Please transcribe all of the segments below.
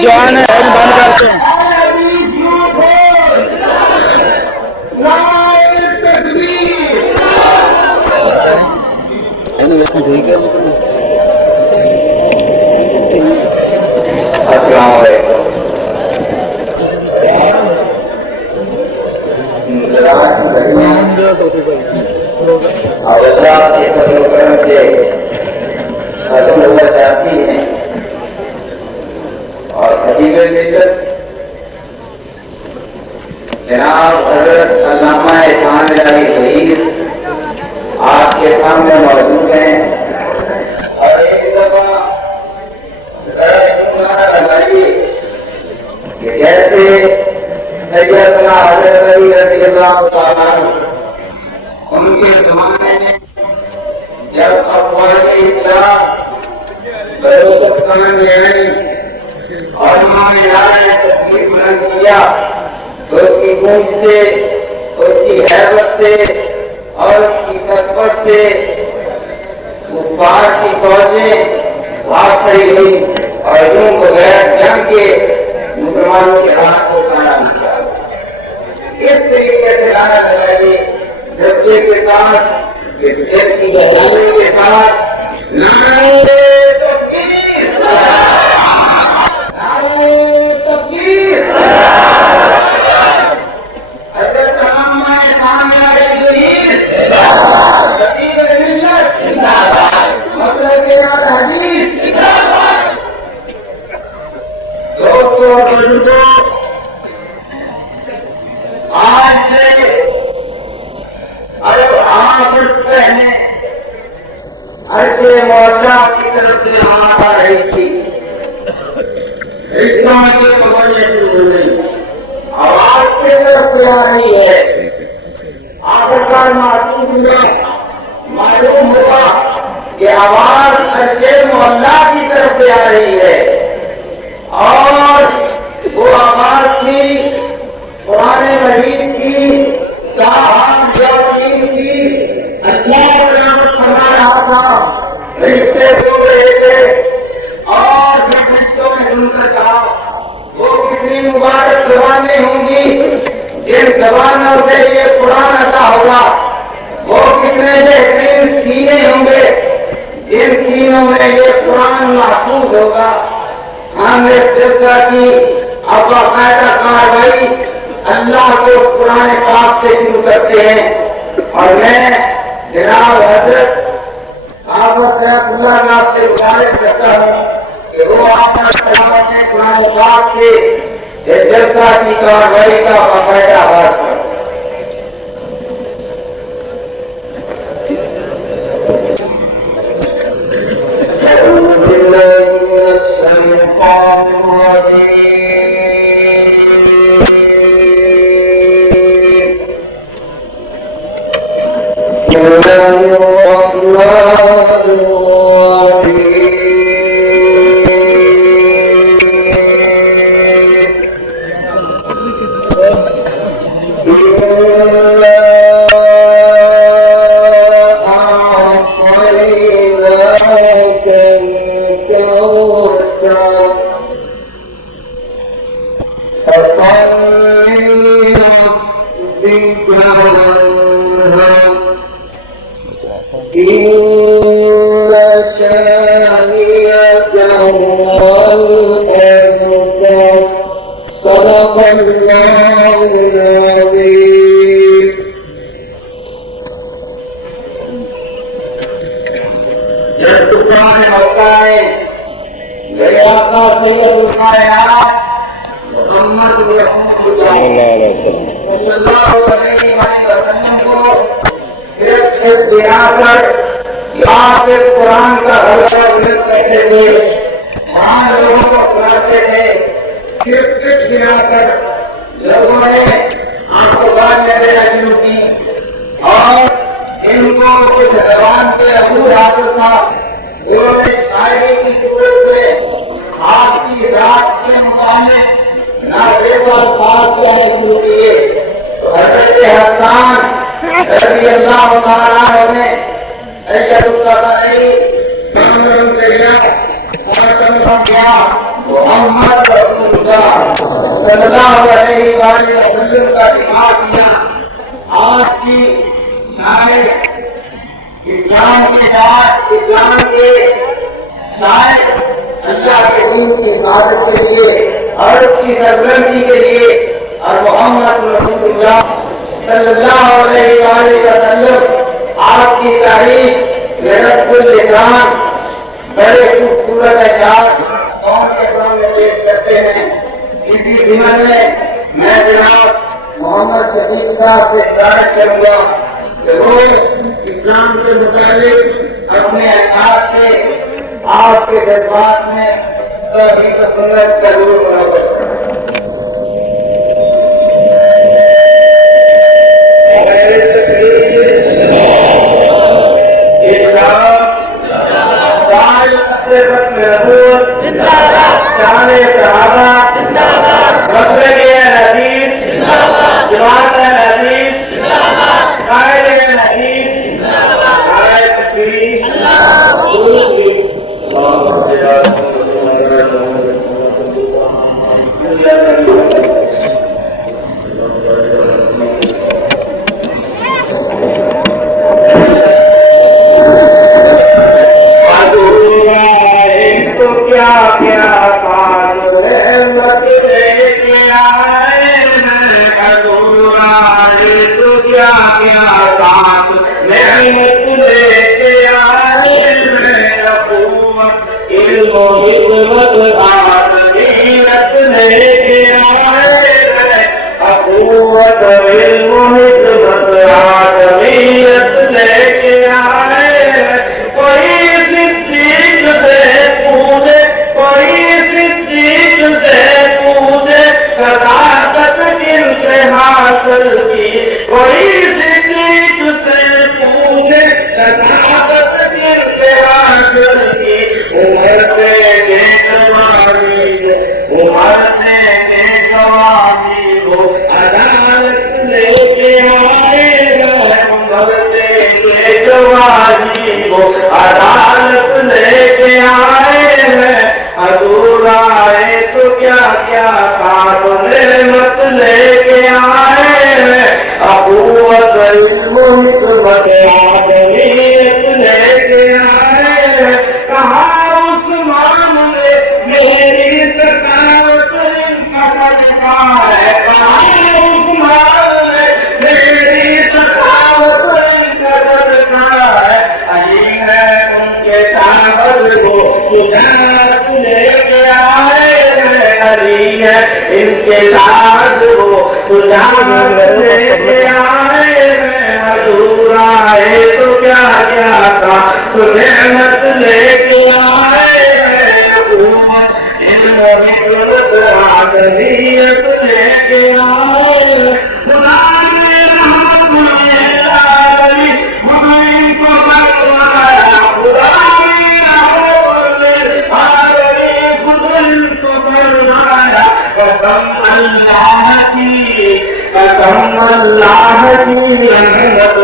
जवान है और बंद करते हैं। जनाब हजरत अल्लामा इरफान शहीद आपके सामने मौजूद हैं और एक दफा जैसे सैयदना हजरत अली रज़ी अल्लाह तआला उनके ज़माने में जब अफ़वाह इस्लाम बलोचिस्तान में आई और उन्होंने नारे तकलीफ बुलंद किया तो उसकी गूंज से, उसकी हैबत से और उसकी शक्कत से कुफ्फार की फौजें भाग खड़ी हुई और यूं बगैर जंग के मुसलमानों के हाथ को काना किया। इस तरीके से आना चाहिए जज्बे के साथ, इस देश की गहराई के साथ नारे तकबीर, नारे तकबीर। आज से अरब आवर्ष पहले अर्ज़े मौला की तरफ से आवाज़ आ रही थी, इस्लाम की कमरियां शुरू हो गई, आवाज की तरफ से आ रही है। आखिरकार मालूम हुआ कि आवाज अर्ज़े मौला की तरफ से आ रही है और वो आवाज थी शहीद की साहब की अल्लाह फरमा रहा था, रिश्ते बोल रहे थे और जब रिश्तों में सुनकर कहा वो कितनी मुबारक जबानें होंगी जिन जबानों से ये कुरान अता होगा, वो कितने बेहतरीन सीने होंगे जिन सीनों में ये कुरान महफूज होगा। हम इस सिलसिला की अब बाकायदा कार्रवाई अल्लाह को कुरान पाक से शुरू करते हैं और मैं जनाब हजरत साहब से गुजारिश करता हूँ कि वो अपना सलामत कुरान पाक से इस जलसा की कार्रवाई का बाकायदा आगाज करें। कुरान का करते थे, लोगों को बुलाते थे, सिर्फ गिराकर लोगों ने आपको बात मेरा शुरू की और इनको कुछ जबान पे अबूर हासिल था। उन्होंने शायरी की सूरत में आपकी रात के मुताबिक नारेबाज बात कहने शुरू किए तो हज़रत हसन रज़ी अल्लाह तआला ने मोहम्मद रसूलुल्लाह सल्लल्लाहु अलैहि वसल्लम का दिखा दिया। आज की शायद इस्लाम के बाद इस्लाम के शायद अल्लाह के दीन की इबादत के लिए और उसकी सरबलंदी के लिए और मोहम्मद रसूलुल्लाह सल्लल्लाहु अलैहि वसल्लम आपकी तारीफ लिसान बड़े खूबसूरत अशार कौन के सामने पेश करते हैं। इसी दिनों में मैं जनाब मोहम्मद शफीक साहब से गुजारिश करूंगा कि वो इस्लाम के मुताबिक अपने अशार से आपके जज्बात में सभी को सुन्नत का रूप बनाओ। जी वो अदालत लेके आए हैं, अधूरा है तो क्या क्या कानून मत लेके आए हैं, अबूवत इल्मुत आदमियत लेके आए हैं। कहा उस्मान ने मेरी सकावत कदर का है, कहा उस्मान ने मेरी सकावत कदर का है, अली है उनके कागज को सुजात लेके आए हैं, अली है इनके कागज को सुजात लेके आए हैं, अधूरा है तो क्या क्या था तो रहमत लेके आए हैं, आदमियत लेके आए हैं। खुदा ने को बनवाया, खुदा ने को बनवाया, कसम अल्लाह की, कसम अल्लाह की रहमत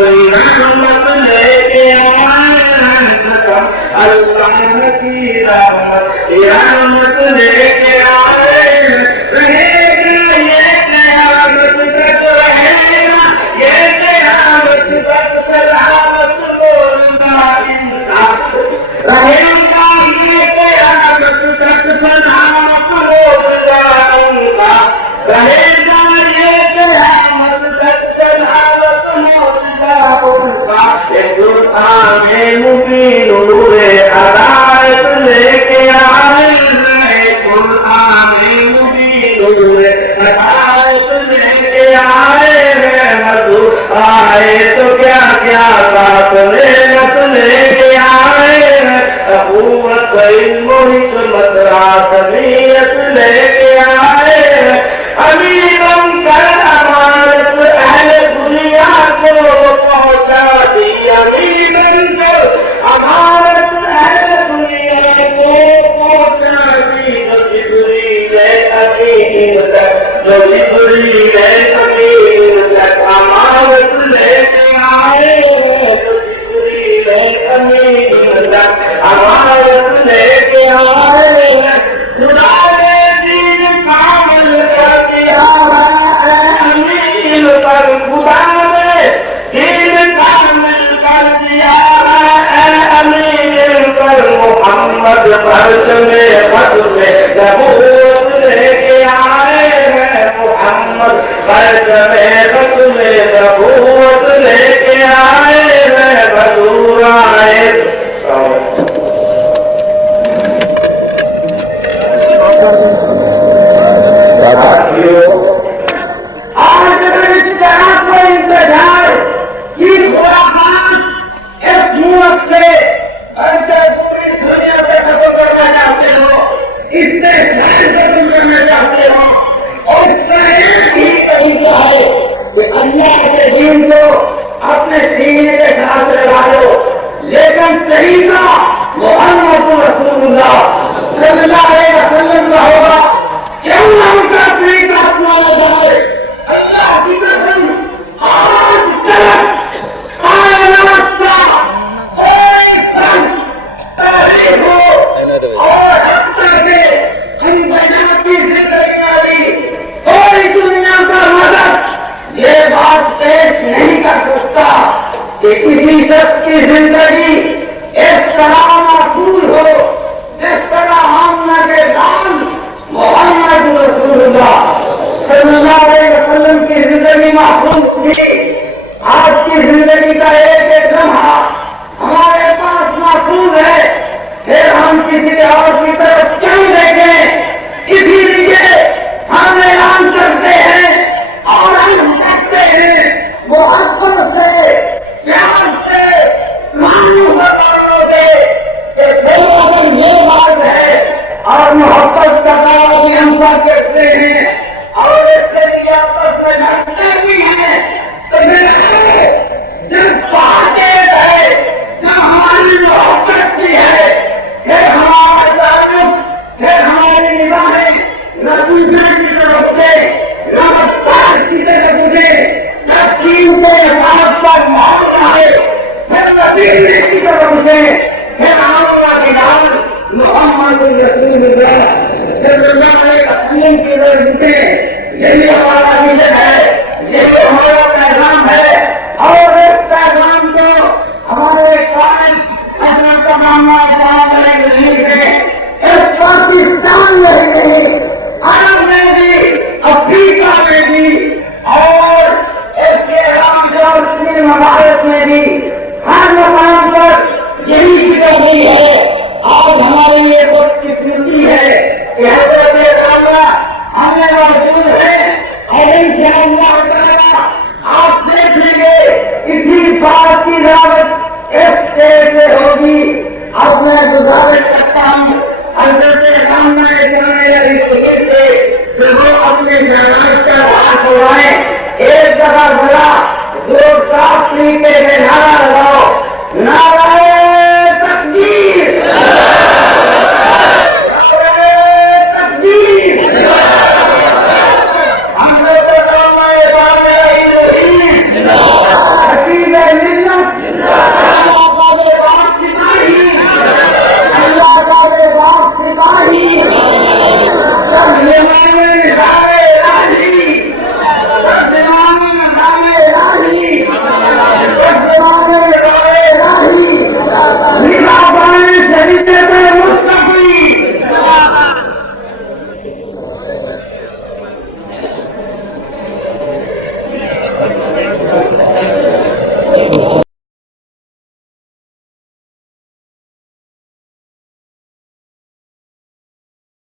लेके आए हैं, कसम अल्लाह की रहमत लेके आए हैं। रहेगा ये क़यामत तक, रहेगा ये क़यामत तक सलामत बोलना इंसाफ, रहेगा ये क़यामत तक सलामत बोलना इंसाफ, रहेगा ये क़यामत तक सलामत बोलना इंसाफ। कुरान मुबीन नूरे हदायत लेके आए हैं, कुरान मुबीन नूरे हदायत लेके आए हैं, मधुर आए तो क्या क्या बात नेमत लेके आए हैं, अबूवत इल्मु हिकमत आदमियत लेके आए हैं, अमीरन कर अमानत अहले दुनिया को पहुंचा दी, अमीरन कर अमानत अहले दुनिया को पहुंचा दी, जो जिब्रील अमीन तक, जो जिब्रील अमीन तक अमानत लेके आए हैं, जो जिब्रील अमीन तक अमानत लेके आए हैं। खुदा ने दीन कामिल कर दिया है अमीन पर, खुदा ने दीन कामिल कर दिया है अमीन पर, मोहम्मद फर्ज में खत में नबूवत लेके आए हैं, मोहम्मद फर्ज में खत में नबूवत लेके आए हैं, मधुर आए। आज इस तरह को इंतजार कि थोड़ा इस मुल्क से पूरी दुनिया से खत्म करना चाहते हो, इससे खत्म करना चाहते हो, और इसका एक ही तरीका है कि अल्लाह के दीन को अपने सीने के साथ लगा लो, लेकिन तरीका मोहम्मद रसूलुल्लाह सल्लल्लाहु अलैहि वसल्लम का होगा। क्यों ना उनका तरीका अपनाया जाए? अल्लाह की कसम आज तक कायनात का तारीख हो और से हम बैनात की जिंदगी वाली पूरी दुनिया का मदद ये बात पेश नहीं कर सकता कि किसी शख्स की जिंदगी इस तरह महफूज हो जिस तरह आमना के दान मोहम्मद रसूलुल्लाह सल्लल्लाहु अलैहि वसल्लम की जिंदगी महफूज थी। आज की जिंदगी का एक एक लम्हा हमारे पास महफूज है, फिर हम किसी और की तरफ क्यों देखें? इसीलिए हम ऐलान करते हैं और हम कहते हैं मोहब्बत से, प्यार से, मानवता से, अगर ये बात है और मोहब्बत का दावा भी हम सब करते हैं और इसके लिए आपस में लड़ते भी हैं, तो मेरा जब पाते है, जब हमारी मोहब्बत भी है, फिर हमारा ताल्लुक, फिर हमारी निगाहें रसूल की तरफ से, नमस्कार की तरफ से, तस्कीन के हिसाब पर मानना है, फिर पसीने की तरफ से फिर आऊंगा बिलाल मोहम्मद रसूलुल्लाह सल्लल्लाहु अलैहि वसल्लम की तरफ से। यही हमारा मिशन है, यही हमारा पैगाम है। और इस पैगाम को हमारे कायम अपना तमाम पाकिस्तान में नहीं, अरब में भी, अफ्रीका में भी और इसके अलावा मुस्लिम ममालिक में भी हर मकाम पर यही फिक्र हुई है। आज हमारे लिए बहुत किस्मती है कि हमें मौजूद है और इंशाअल्लाह ताला आप देखेंगे इसी बात की दावत इस स्टेज से होगी। अब मैं गुजारिश करता हूँ वो अपने जनाज का राज उड़ाए। एक दफा बड़ा जोर साफ तरीके से नारा